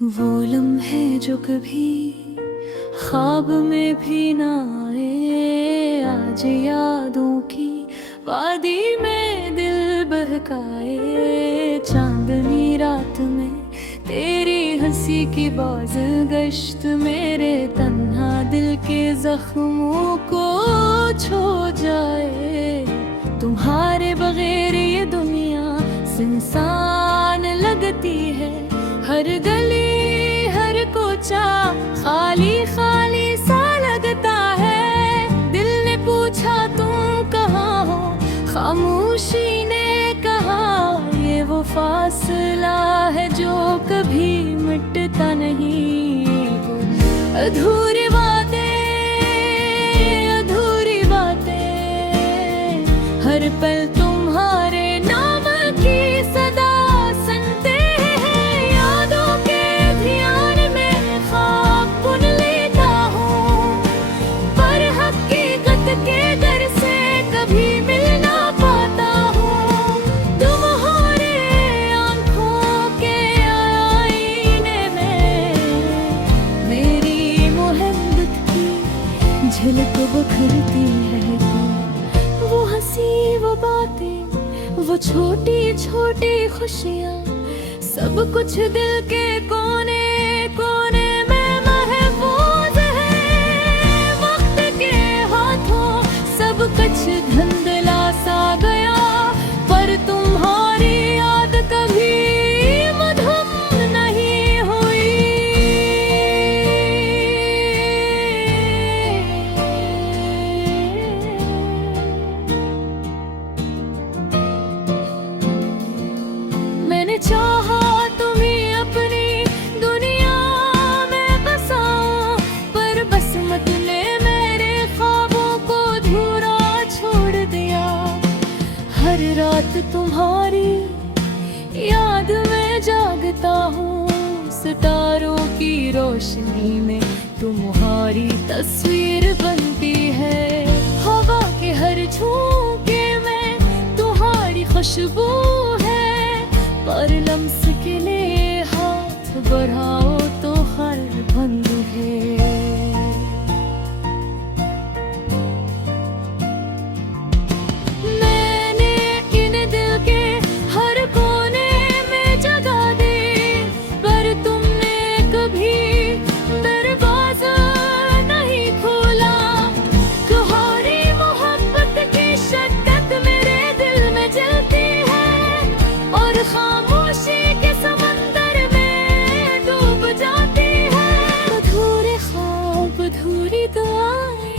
वो लम्हे जो कभी ख्वाब में भी ना आए, आज यादों की वादी में दिल बहकाए। चांदनी रात में तेरी हंसी की बाज गश्त मेरे तन्हा दिल के जख्मों को छू जाए। तुम्हारे बगैर ये दुनिया सुनसान लगती है, हर गली हर कोचा खाली खाली सा लगता है। दिल ने पूछा तुम कहाँ हो, खामोशी ने कहा ये वो फासला है जो कभी मिटता नहीं। अधूरी बातें अधूरी बातें, हर पल तुम्हारे नाम की सदा सुनते हैं। यादों के ध्यान में ख्वाब बुन लेता हूँ, पर हकीकत के घर से कभी मिल ना पाता हूँ। तुम्हारे आँखों के आईने में मेरी मोहब्बत की झलक बखरती है। वो हंसी वो बातें वो छोटी छोटी खुशियाँ, सब कुछ दिल के कोने कोने में महफूज है। वक्त के हाथों सब कुछ धुंधला सा गया, पर तुम्हारी याद कभी मधुम नहीं हुई। मैंने चाहा तुम्हें अपनी दुनिया में बसाओ, पर बसमत ने मेरे ख्वाबों को अधूरा छोड़ दिया। हर रात तुम्हारी याद में जागता हूँ, सितारों की रोशनी में तुम्हारी तस्वीर बनती है। हवा के हर झोंके में तुम्हारी खुशबू है, पर लम्स के लिए हाथ बढ़ाओ तो हर बंद है। मैंने इन दिल के हर कोने में जगह दी, पर तुमने कभी दरवाजा नहीं खोला। तुम्हारी मोहब्बत की शक्कत मेरे दिल में जलती है, और खामोशी के समंदर में डूब जाती है। अधूरे ख्वाब अधूरी दुआएं,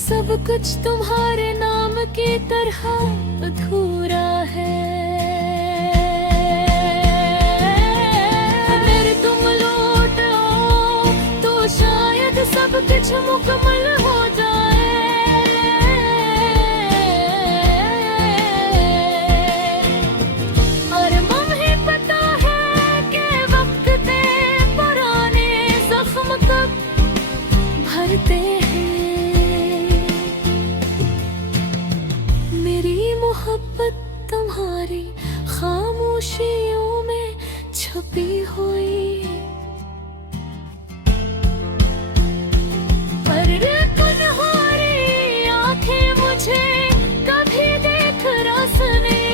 सब कुछ तुम्हारे नाम की तरह अधूरा है। अगर तुम लौट आओ तो शायद सब कुछ मुकम्मल हो जाए। और मुझे पता है कि वक्त के पुराने जख्म कब भरते हैं। मेरी मोहब्बत तुम्हारी खामोशियों में छुपी हुई, पर तुम्हारी आंखें मुझे कभी देख रस नहीं।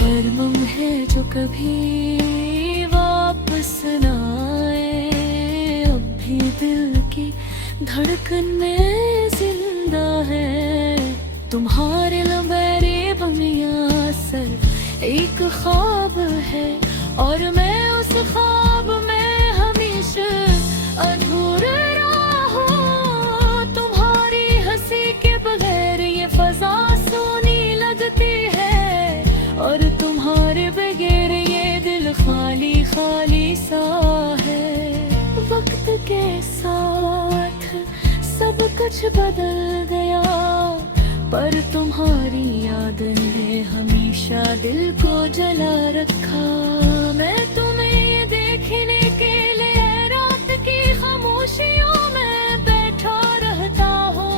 वरम है जो कभी वापस ना आए, अब भी दिल की धड़कन में जिंदा है। तुम्हारे लबेरे बंगियां सर एक ख्वाब है, और मैं उस ख्वाब में हमेशा अधूरा हूँ। तुम्हारी हंसी के बगैर ये फजा सोनी लगती है, और तुम्हारे बगैर ये दिल खाली खाली सा है। वक्त के साथ सब कुछ बदल गया, पर तुम्हारी याद ने हमेशा दिल को जला रखा। मैं तुम्हें ये देखने के लिए रात की खामोशियों में बैठा रहता हूँ।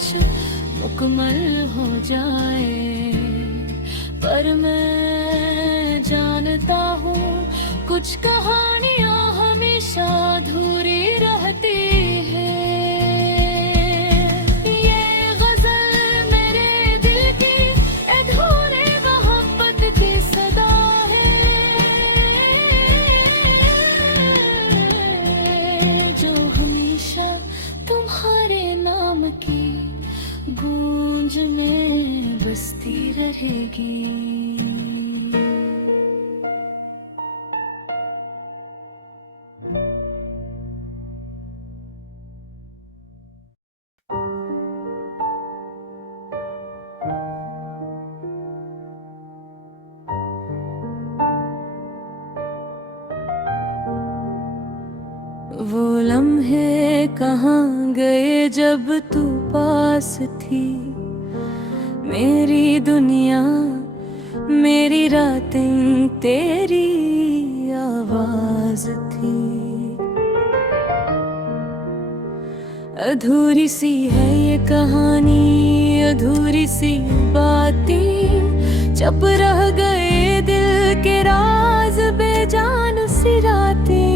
कुछ मुकम्मल हो जाए। पर मैं जानता हूँ कुछ कहानियाँ हमेशा अधूरी रहती है। ये गजल मेरे दिल की अधूरे मोहब्बत की सदा है, जो हमेशा तुम्हारे नाम की गूंज में बसती रहेगी। वो लम्हे कहाँ गए जब तू पास थी, मेरी दुनिया मेरी रातें तेरी आवाज थी। अधूरी सी है ये कहानी, अधूरी सी बातें, चुप रह गए दिल के राज बेजान सी रातें।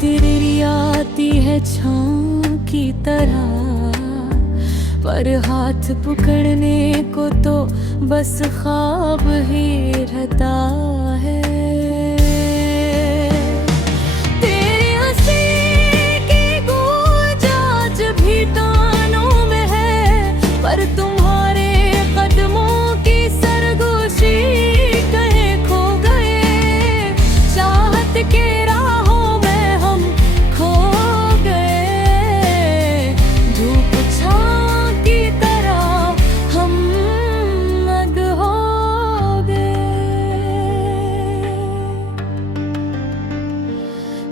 तेरी आती है छाँव की तरह, पर हाथ पकड़ने को तो बस ख्वाब ही रहता है। तेरी हंसी की गूंज आज भी कानों में है, पर तुम्हारे कदमों की सरगोशी कहीं खो गए। चाहत के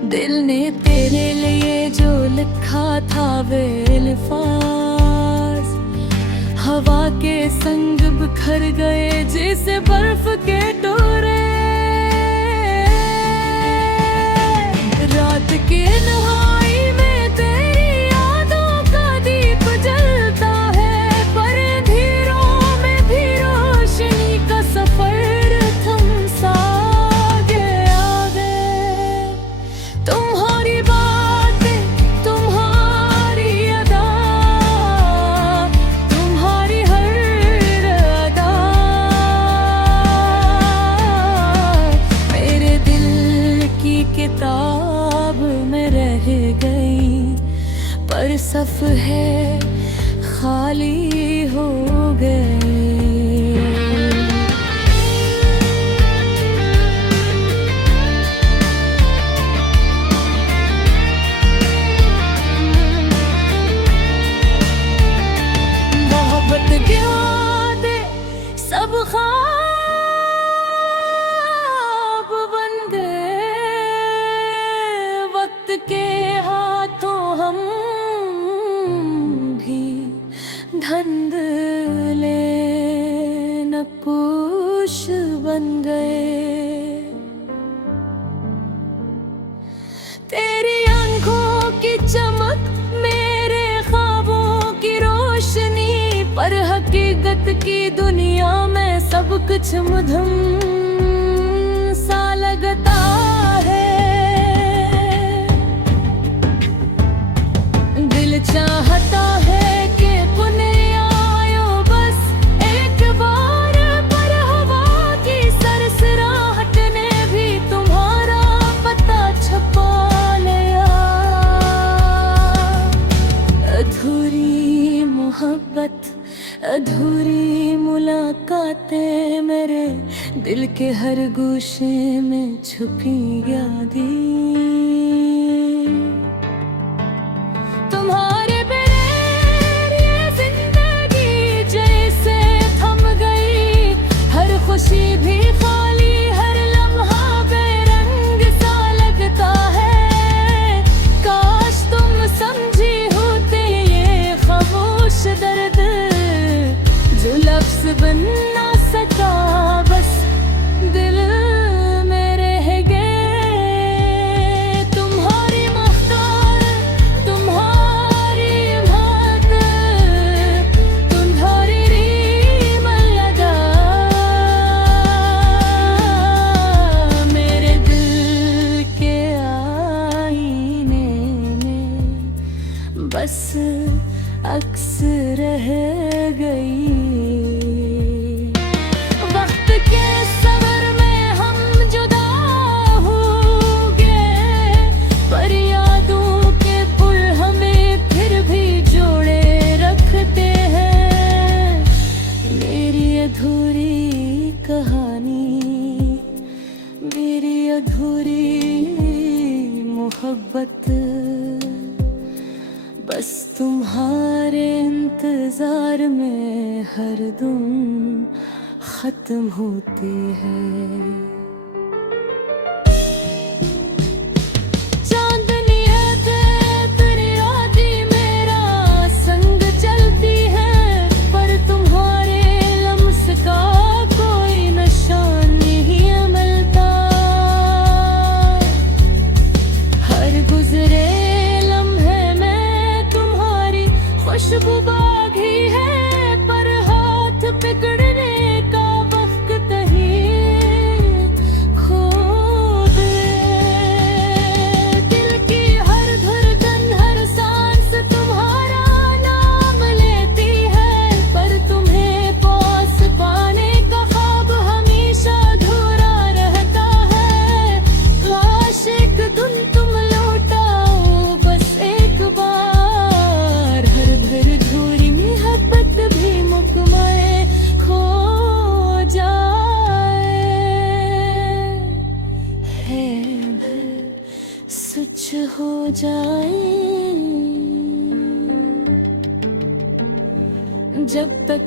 दिल ने तेरे लिए जो लिखा था वे अल्फाज, हवा के संग बिखर गए जैसे बर्फ के टुकड़े। रात के नहाई में तेरी यादों का दीप जलता है, पर अंधेरों में भी रोशनी का सफर थम सा गया है। तुम्हारी बातें, तुम्हारी अदा, तुम्हारी हर अदा मेरे दिल की किताब में रह गई, पर सफ है खाली हो गए। सब ख्वाब बन गए, वक्त के हाथों हम भी धुंधले नक्काश बन गए। तेरी आंखों की चमक मेरे ख्वाबों की रोशनी, पर हकीकत की दुनिया में सब कुछ मधुम सा लगता है। दिल चाहता है कि पुनः आयो बस एक बार, पर हवा की सरसराहट ने भी तुम्हारा पता छुपा लिया। अधूरी मोहब्बत, अधूरी मुलाकातें मेरे दिल के हर गोशे में छुपी यादें। तुम्हारे बगैर ये जिंदगी जैसे थम गई, हर खुशी भी खाली, हर लम्हा बेरंग सा लगता है। काश कहानी, मेरी अधूरी मोहब्बत, बस तुम्हारे इंतजार में हरदम खत्म होती है। चांदनी है तेरी आदि मेरा संग चलती है, पर तुम्हारे लम्स का कोई निशान नहीं मिलता। हर गुजरे लम्हे में तुम्हारी खुशबू बागी है, पर हाथ पिघलने का वक्त कहीं खो गए। दिल की हर धड़कन हर सांस तुम्हारा नाम लेती है, पर तुम्हें पास पाने का ख्वाब हमेशा अधूरा रहता है। काश एक दिन तुम लौटाओ बस एक बार, हर भर धूरी मोहब्बत भी मुकम्मल खो जाए। है सच हो जाए। जब तक